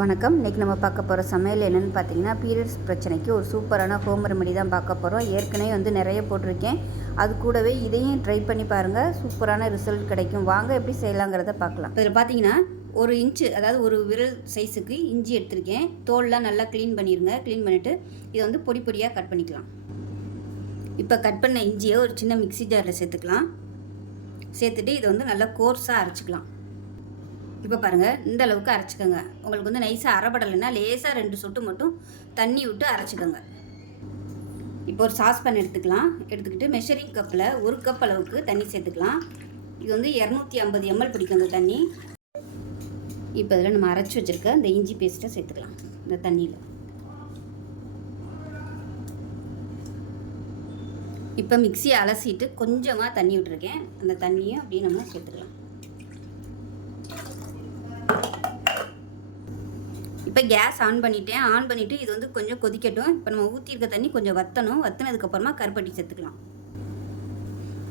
வணக்கம். இன்றைக்கி நம்ம பார்க்க போகிற சமையல் என்னென்னு பார்த்தீங்கன்னா, பீரியட்ஸ் பிரச்சனைக்கு ஒரு சூப்பரான ஹோம் ரெமெடி தான் பார்க்க போகிறோம். ஏற்கனவே நிறைய போட்டிருக்கேன். அது கூடவே இதையும் ட்ரை பண்ணி பாருங்கள். சூப்பரான ரிசல்ட் கிடைக்கும். வாங்க எப்படி செய்யலாங்கிறத பார்க்கலாம். இதில் பார்த்தீங்கன்னா 1 இன்ச்சு, அதாவது ஒரு விரல் சைஸுக்கு இஞ்சி எடுத்திருக்கேன். தோல்லாம் நல்லா க்ளீன் பண்ணிடுங்க. க்ளீன் பண்ணிவிட்டு இதை பொடி பொடியாக கட் பண்ணிக்கலாம். இப்போ கட் பண்ண இஞ்சியை ஒரு சின்ன மிக்ஸி ஜாரில் சேர்த்துக்கலாம். சேர்த்துட்டு இதை நல்லா கோர்ஸாக அரைச்சிக்கலாம். இப்போ பாருங்கள், இந்த அளவுக்கு அரைச்சிக்கோங்க. உங்களுக்கு நைஸாக அரைப்படலைன்னா லேசாக 2 சொட்டு மட்டும் தண்ணி விட்டு அரைச்சிக்கோங்க. இப்போ ஒரு சாஸ்பேன் எடுத்துக்கலாம். எடுத்துக்கிட்டு மெஷரிங் கப்பில் 1 கப் அளவுக்கு தண்ணி சேர்த்துக்கலாம். இது 250 ml பிடிக்கும் அந்த தண்ணி. இப்போ இதில் நம்ம அரைச்சி வச்சுருக்க இந்த இஞ்சி பேஸ்ட்டை சேர்த்துக்கலாம் இந்த தண்ணியில். இப்போ மிக்சியை அலசிட்டு கொஞ்சமாக தண்ணி விட்டுருக்கேன். அந்த தண்ணியை அப்படியே நம்ம சேர்த்துக்கலாம். இப்போ கேஸ் ஆன் பண்ணிட்டேன். ஆன் பண்ணிவிட்டு இது கொஞ்சம் கொதிக்கட்டும். இப்போ நம்ம ஊற்றிருக்க தண்ணி கொஞ்சம் வற்றணும். வற்றினதுக்கப்புறமா கருப்பட்டி சேர்த்துக்கலாம்.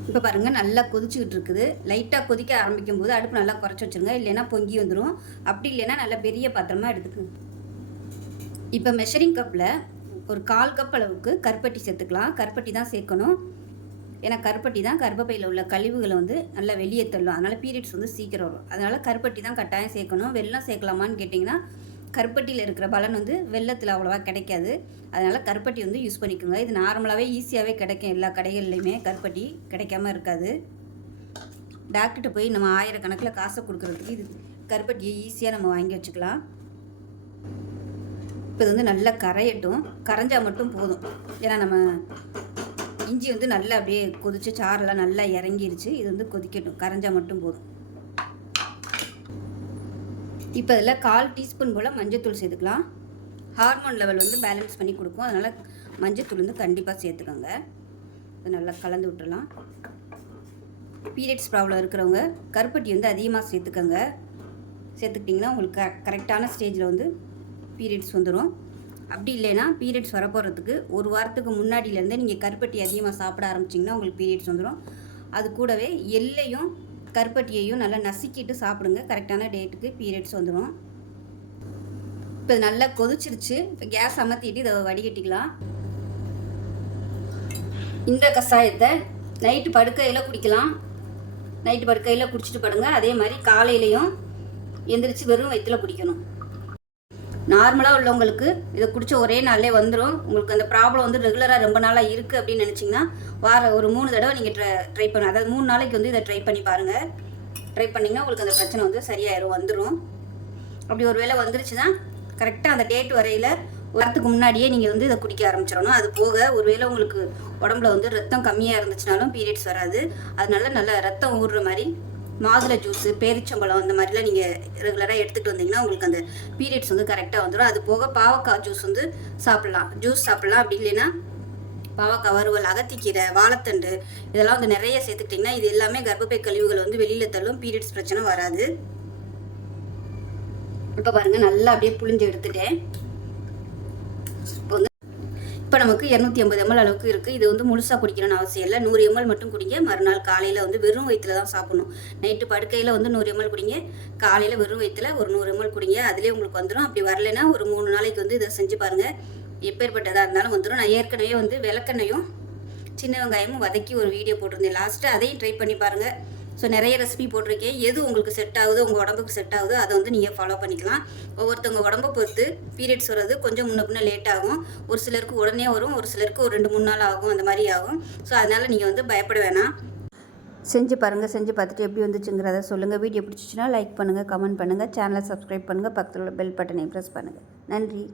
இப்போ பாருங்கள், நல்லா கொதிச்சுக்கிட்டு இருக்குது. லைட்டாக கொதிக்க ஆரம்பிக்கும் போது அடுப்பு நல்லா குறைச்சி வச்சுருங்க. இல்லைன்னா பொங்கி வந்துடும். அப்படி இல்லைன்னா நல்லா பெரிய பாத்திரமாக எடுத்துக்கோங்க. இப்போ மெஷரிங் கப்பில் ஒரு 1/4 கப் அளவுக்கு கருப்பட்டி சேர்த்துக்கலாம். கருப்பட்டி தான் சேர்க்கணும். ஏன்னா கருப்பட்டி தான் கர்ப்பப்பையில் உள்ள கழிவுகளை நல்லா வெளியே தள்ளும். அதனால் பீரியட்ஸ் சீக்கிரம் வரும். அதனால் கருப்பட்டி தான் கட்டாயம் சேர்க்கணும். வெல்லம் சேர்க்கலாமான்னு கேட்டிங்கன்னா, கருப்பட்டியில் இருக்கிற பலன் வெல்லத்தில் அவ்வளோவா கிடைக்காது. அதனால் கருப்பட்டி யூஸ் பண்ணிக்கோங்க. இது நார்மலாகவே ஈஸியாகவே கிடைக்கும். எல்லா கடைகள்லையுமே கருப்பட்டி கிடைக்காம இருக்காது. டாக்டர்கிட்ட போய் நம்ம ஆயிரக்கணக்கில் காசை கொடுக்குறதுக்கு இது கருப்பட்டியை ஈஸியாக நம்ம வாங்கி வச்சுக்கலாம். இப்போ இது நல்லா கரையட்டும். கரைஞ்சால் மட்டும் போதும். ஏன்னா நம்ம இஞ்சி நல்லா அப்படியே கொதிச்சு சாரெல்லாம் நல்லா இறங்கிருச்சு. இது கொதிக்கட்டும். கரைஞ்சால் மட்டும் போதும். இப்போ இதில் 1/4 டீஸ்பூன் போல் மஞ்சத்தூள் சேர்த்துக்கலாம். ஹார்மோன் லெவல் பேலன்ஸ் பண்ணி கொடுக்கும். அதனால் மஞ்சத்தூள் கண்டிப்பாக சேர்த்துக்கோங்க. இது நல்லா கலந்து விட்டுடலாம். பீரியட்ஸ் ப்ராப்ளம் இருக்கிறவங்க கருப்பட்டி அதிகமாக சேர்த்துக்கோங்க. சேர்த்துக்கிட்டிங்கன்னா உங்களுக்கு கரெக்டான ஸ்டேஜில் பீரியட்ஸ் வந்துடும். அப்படி இல்லைன்னா பீரியட்ஸ் வரப்போகிறதுக்கு 1 வாரத்துக்கு முன்னாடியிலேருந்தே நீங்கள் கருப்பட்டி அதிகமாக சாப்பிட ஆரம்பிச்சிங்கன்னா உங்களுக்கு பீரியட்ஸ் வந்துடும். அது கூடவே எள்ளையும் கருப்பட்டியையும் நல்லா நசுக்கிட்டு சாப்பிடுங்க. கரெக்டான டேட்டுக்கு பீரியட்ஸ் வந்துடும். இப்போ இது நல்லா கொதிச்சிருச்சு. இப்போ கேஸ் அமர்த்திட்டு இதை வடிகட்டிக்கலாம். இந்த கஷாயத்தை நைட்டு படுக்கையில் குடிக்கலாம். நைட்டு படுக்கையில் குடிச்சிட்டு படுங்க. அதே மாதிரி காலையிலையும் எந்திரிச்சு வெறும் வயிற்றில் குடிக்கணும். நார்மலாக உள்ளவங்களுக்கு இதை குடித்த ஒரே நாள்லே வந்துடும். உங்களுக்கு அந்த ப்ராப்ளம் ரெகுலராக ரொம்ப நாளாக இருக்குது அப்படின்னு நினச்சிங்கன்னா ஒரு 3 தடவை நீங்கள் ட்ரை பண்ண, அதாவது 3 நாளைக்கு இதை ட்ரை பண்ணி பாருங்கள். ட்ரை பண்ணிங்கன்னா உங்களுக்கு அந்த பிரச்சனை சரியாயிரும், வந்துடும். அப்படி ஒரு வேளை வந்துருச்சுன்னா கரெக்டாக அந்த டேட் வரையில் வரத்துக்கு முன்னாடியே நீங்கள் இதை குடிக்க ஆரம்பிச்சிடணும். அது போக ஒருவேளை உங்களுக்கு உடம்புல ரத்தம் கம்மியாக இருந்துச்சுனாலும் பீரியட்ஸ் வராது. அதனால நல்லா ரத்தம் ஊறுற மாதிரி மாதுளை ஜூஸு, பேரிச்சம்பழம் அந்த மாதிரிலாம் நீங்கள் ரெகுலராக எடுத்துகிட்டு வந்தீங்கன்னா உங்களுக்கு அந்த பீரியட்ஸ் கரெக்டாக வந்துடும். அது போக பாவக்காய் ஜூஸ் சாப்பிட்லாம். ஜூஸ் சாப்பிட்லாம். அப்படி இல்லைன்னா பாவக்காய் வறுவல், அகத்திக்கீரை, வாழைத்தண்டு இதெல்லாம் நிறைய சேர்த்துக்கிட்டிங்கன்னா இது எல்லாமே கர்ப்பப்பை கழிவுகள் வெளியில் தள்ளும். பீரியட்ஸ் பிரச்சனை வராது. இப்போ பாருங்கள், நல்லா அப்படியே புளிஞ்சு எடுத்துட்டேன். இப்போ நமக்கு 250 ml அளவுக்கு இருக்குது. இது முழுசாக குடிக்கணும்னு அவசியம் இல்லை. 100 ml மட்டும் குடிங்க. மறுநாள் காலையில் வெறும் வயிற்றில் தான் சாப்பிடணும். நைட்டு படுக்கையில் 100 ml குடிங்க. காலையில் வெறும் வயிற்றில் ஒரு 100 ml குடிங்க. அதிலே உங்களுக்கு வந்துடும். அப்படி வரலைன்னா ஒரு 3 நாளைக்கு இதை செஞ்சு பாருங்கள். எப்பேற்பட்டதாக இருந்தாலும் வந்துடும். நான் ஏற்கனவே விளக்கெண்ணையும் சின்ன வெங்காயமும் வதக்கி ஒரு வீடியோ போட்டிருந்தேன் லாஸ்ட்டு. அதையும் ட்ரை பண்ணி பாருங்கள். ஸோ நிறைய ரெசிபி போட்டிருக்கேன். எது உங்களுக்கு செட் ஆகுதோ, உங்கள் உடம்புக்கு செட் ஆகுதோ அதை நீங்கள் ஃபாலோ பண்ணிக்கலாம். ஒவ்வொருத்தவங்க உடம்பை பொறுத்து பீரியட்ஸ் வர்றது கொஞ்சம் முன்ன பின்ன லேட் ஆகும். ஒரு சிலருக்கு உடனே வரும், ஒரு சிலருக்கு ஒரு 2-3 நாள் ஆகும். அந்த மாதிரி ஆகும். ஸோ அதனால் நீங்கள் பயப்பட வேணாம். செஞ்சு பாருங்கள். செஞ்சு பார்த்துட்டு எப்படி வந்துச்சுங்கிறத சொல்லுங்கள். வீடியோ பிடிச்சிச்சின்னா லைக் பண்ணுங்கள், கமெண்ட் பண்ணுங்கள், சேனலை சப்ஸ்கிரைப் பண்ணுங்கள், பக்கத்தில் உள்ள பெல் பட்டனை ப்ரெஸ் பண்ணுங்கள். நன்றி.